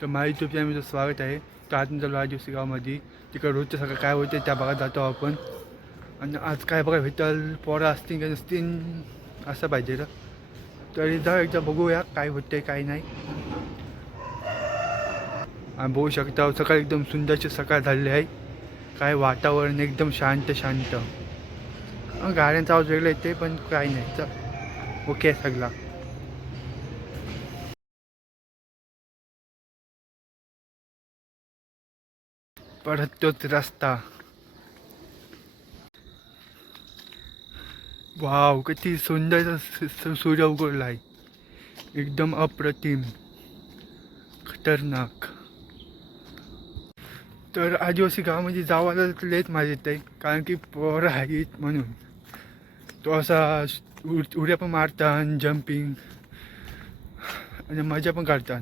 तर माझ्या यूट्यूब चॅनलचं स्वागत आहे. तर आज चालू आदिवासी गावामध्ये तिकडे रोजचं सगळं काय होतं त्या भागात जातो आपण. आणि आज काय बघा भेटल पोरं असतील का नसतील असं पाहिजे. तरी जाऊ एकदा बघूया काय होतंय काय नाही. आणि बघू शकता सकाळ एकदम सुंदरची सकाळ झालेली आहे. काय वातावरण एकदम शांत शांत. गाड्यांचा आवाज वेगळा येते पण काही नाही. चल ओके सगळा. परत तोच रस्ता. वाव किती सुंदर सूर्य उगवला आहे. एकदम अप्रतिम खतरनाक. तर आदिवासी गावामध्ये जावायला लयच मजा येते कारण की पोरं आहेत म्हणून. तो असा उड्या पण मारतात जम्पिंग आणि मजा पण काढतात.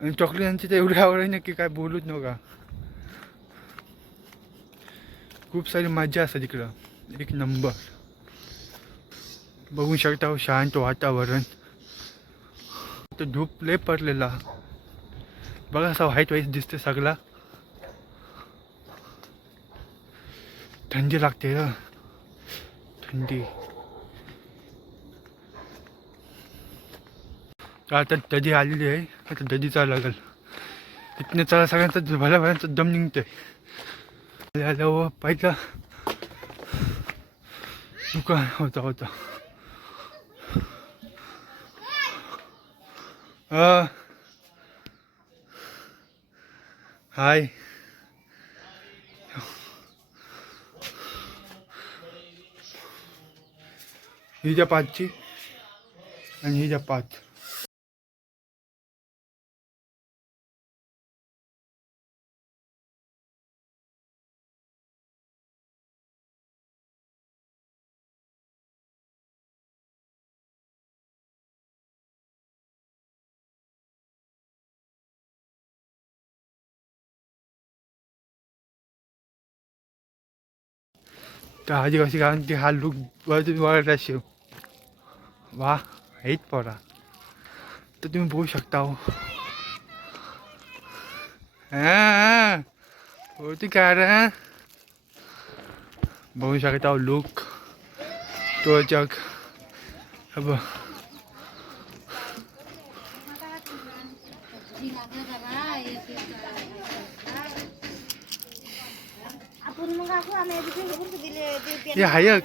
आणि चॉकलेटांची तर एवढी आवड आहे ना की काय बोलूच नका. खूप सारी मजा असते तिकडं. एक नंबर. बघू शकता शांत वातावरण. तो धूप लय पडलेला बघा असा व्हाईट व्हाईट दिसते सगळा. थंडी लागते र थंडी. आता दधी आलेली आहे. आता दधी चालू लागेल. इथनं चला सगळ्यांचा भल्या भल्यांचा दम निघतोय. आल्यावर पहिला दुकान होता हाय. ही ज्या पाचची आणि ही ज्या पाच. तर आदिवासी गावांची हा लुक वळला शिव. वा आहेत पोरा. तर तुम्ही बघू शकता हो. होती काय रे. बघू शकता लुक तो जग. अब हे हायक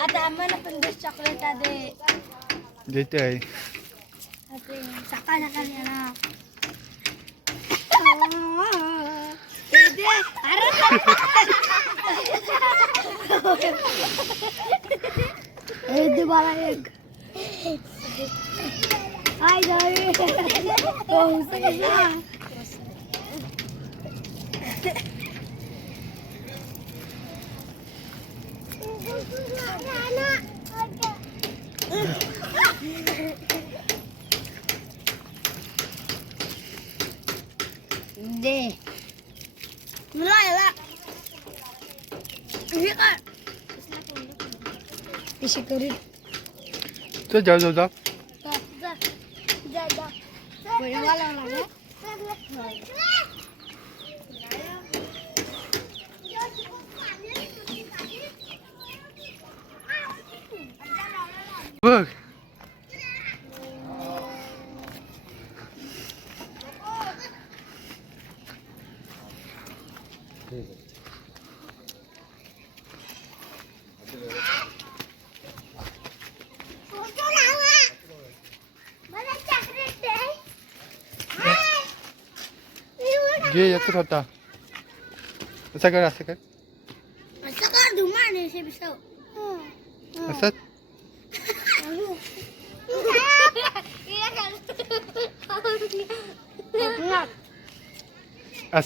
आता आम्हाला पण 10 चॉकलेट दे. देते आहे. सकाळ सकाळी येणार. दे मला एक. हाय जावे. दे मला याला हे काय इशी करी. तर जाऊ जाऊ जा. जा जा जा बोलवायला लागला. बघ घे एकच होता. असं कर असं कर असं कर धुमाने से बिसव असंच.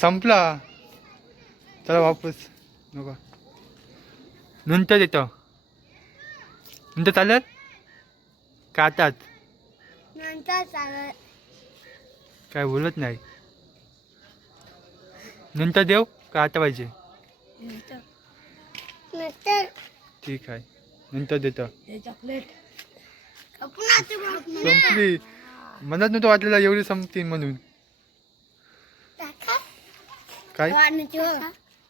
संपला. चला वापस नको. नंतर येतं. नंतर चालेल का आताच. नंतर चालत. काय बोलत नाही. नंतर देऊ का आता पाहिजे. नंतर नंतर ठीक आहे नंतर देतो. चॉकलेट संपली मनात नव्हतं वाटलेला एवढी संपतील म्हणून. काय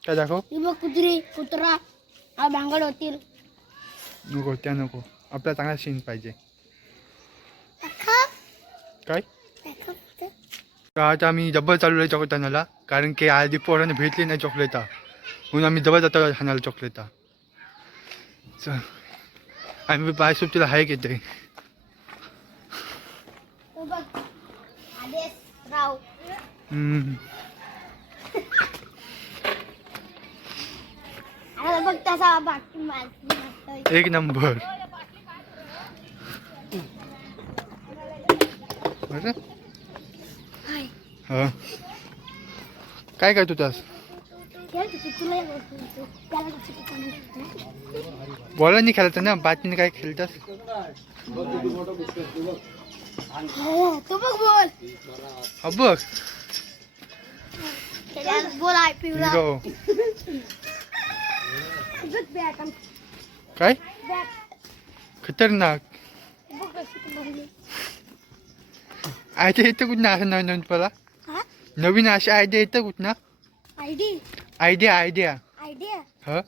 काय दाखव. कुत्री कुत्रा हा भांगड होतील. नको त्या नको आपला चांगला सीन पाहिजे. काय आता आम्ही डब्बल चालू आहे चॉकलेट आणायला कारण की आधी पोरांना भेटली नाही चॉकलेटा म्हणून आम्ही डबल जातो आणायला चॉकलेटा. चल आम्ही बाय सुट्टीला हाय घेते. बघ तसा एक नंबर. हा काय करतो तास बॉल नाही खेळायचं ना बातमीने काय खेळतास. तू बघ बोल हा बघ बोल आहे पिवळा हिरो. बॅट काय खतरनाक बघ कशी बनली. आयडिया येतं कुठं असं नवीन नवीन तुला नवीन अशी आयडिया येतं कुठं ना. आयडिया आयडिया ह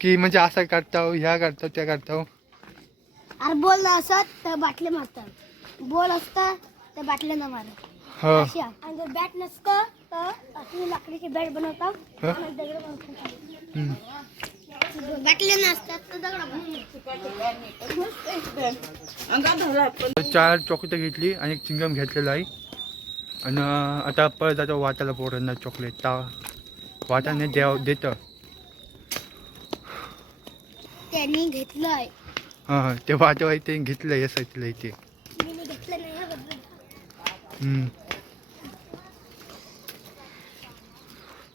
की म्हणजे असं करताव ह्या करताव त्या करताव. अरे बोल असत तर बाटले मारतात बोल असतं तर बाटले न मारत. ह आणि जर बॅट नसतं तर अशी लाकडीची बॅट बनवतात ह आणि दगड बनवतात. हम्म. बाटले नसतात तर दगड बनवतात. 4 चॉकलेट घेतली आणि एक चिंगम घेतलेला आहे आणि आता परत जातो वाटायला पोरांना चॉकलेट ता वाटाने देतं. त्यांनी घेतलंय हां ते वाटवाय ते घेतलं यासाठीला इथे. मी घेतलं नाही हा बद्दल.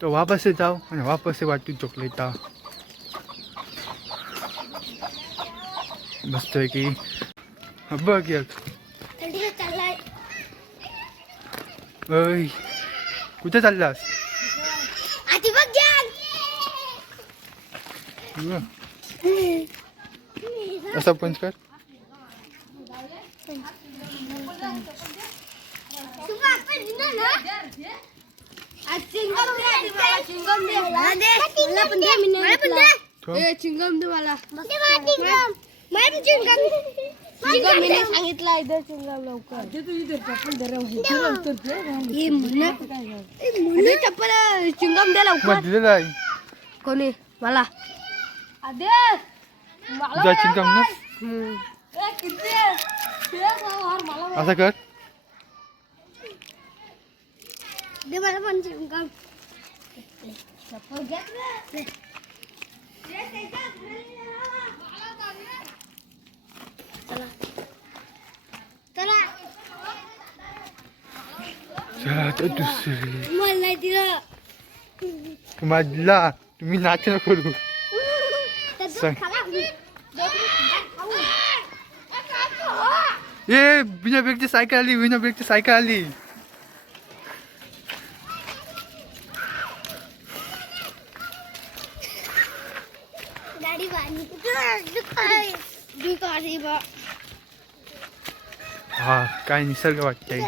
तो वापस जाओ आणि वापस वाटू चॉकलेट मस्त आहे की. बघ एक थंडी चाललाय. ओय कुठे चाललास. आधी बघ असं पंच कर. चिंगम दे मला. चिंगम मी सांगितलं इधर चिंगम लवकर. चप्पल चिंगम दे लवकर. दिलेला आहे कोणी मला तुझा चिंगम ना असं कर. दे मला पण चिंगम. चप्पल घे. चला चला तर दुसरी मला नाही दिलं. तुम्हाला दिला तुम्ही नाच न करू. सांग. ए बिना ब्रेकची सायकल आली बिना ब्रेकची सायकल आली. गाडी बांधली बा. हा काय निसर्ग वाटतंय.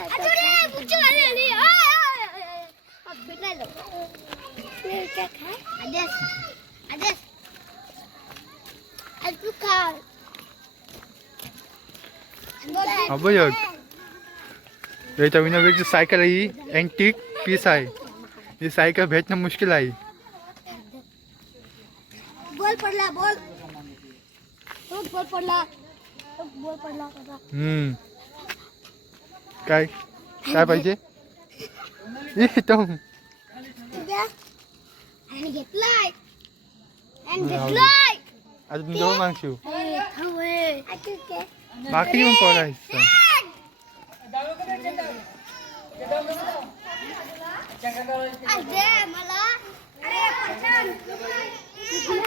हा बघ याच्या बिना ब्रेकची सायकल आहे ही अँटिक पीस आहे. ही सायकल भेटणं मुश्किल आहे. बॉल पडला बॉल बॉल पडला बॉल पडला. काय काय पाहिजे तो आणि घेतलाय आता तुम्ही जवळ मागशील बाकी पण पडायचं.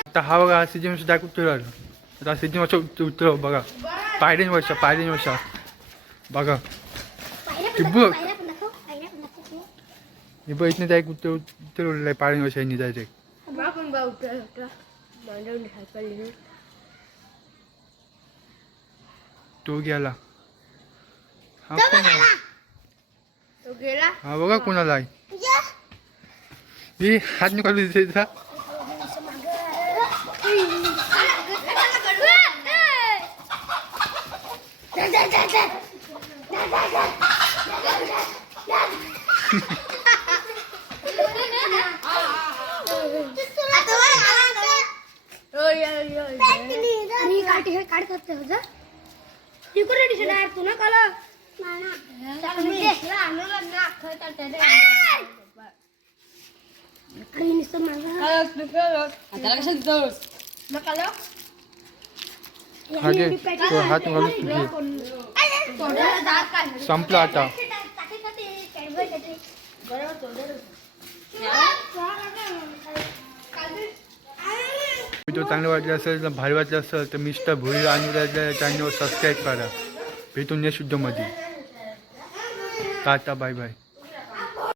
आता हा बघा सीजन वर्ष दाखव उतरल. आता सीजन वर्ष उतर बघा पायरीन वर्ष बघा बघ हे बघ इथनं जायक उतरवलेलं आहे पायरीन वर्ष यांनी जायचं. तो गेला. हा कोण आहे? तो गेला. हा बघा कोणाला आहे. ही हात निकालू तिचा. तो हात घालून संपला आता. व्हिडिओ चांगला वाटला असेल तर भारी वाटला असेल तर मिस्टर भोईर आणि चॅनल सबस्क्राईब करा. भेटून नेक्स्ट व्हिडिओमध्ये. Tata bye bye.